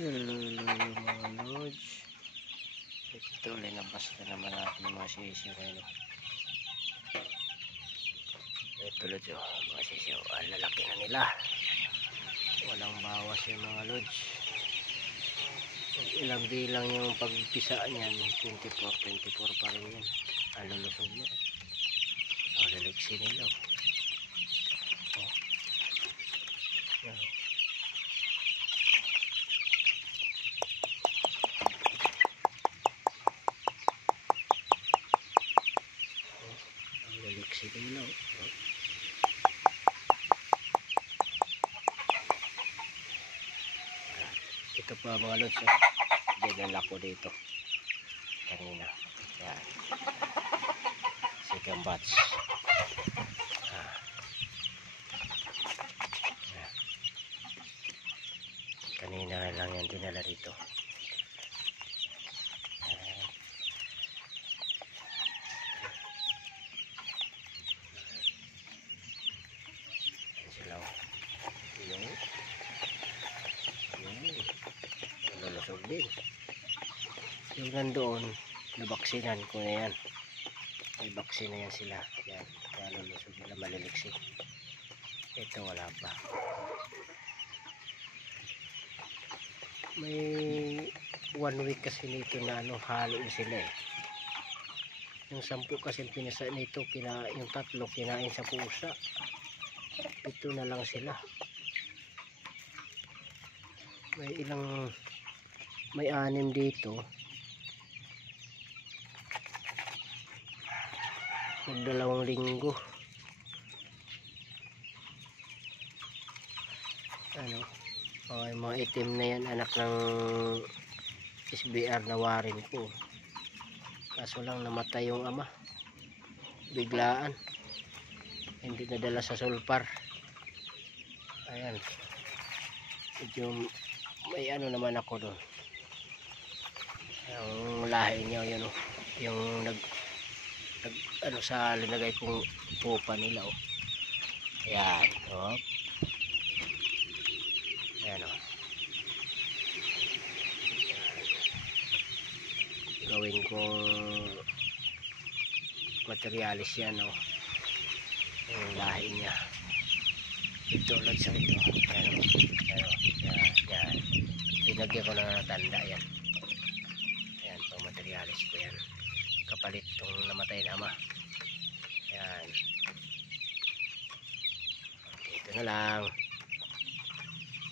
Mga lods, ito linabas na naman natin yung mga sisiw ngayon. Ito lods, mga sisiw, ang lalaki na nila, walang bawas yung mga lods. Ilang bilang yung pagpisa niyan, 24 pa rin yan, ang lulusog na, ang laliksi nila. Laliksi nila. Ito pa mga lods, dinala ko dito kanina. Yan, second batch. Kanina lang yan dinala dito. Yan sila, yung lulusog din. Yung nandoon, nabaksinan ko na yan. May baksin na yan sila. Yan, kaya lulusog nila, maliliksi. Ito wala pa. May 1 week kasi nito na halo na sila eh. Yung 10 kasi pinasa nito, yung 3 kinain sa pusa. 7 na lang sila. May 6 dito. Mag 2 linggo. Okay, mga itim na yan, anak ng SBR na warin ko. Kaso lang namatay yung ama, biglaan, hindi nadala sa sulpar. Ayan, medyo may naman ako doon. Yung lahi niya yun, yung sa linagay kong pupa nila. Ayan, ayan, gawin kong materialis yan, yung lahi niya. Ito ulit sa ito. Yan. Linagyan ko na tanda yan. Yan, pang materialis ko yan. Kapalit tong namatay na ama. Yan. Okay, ito na lang.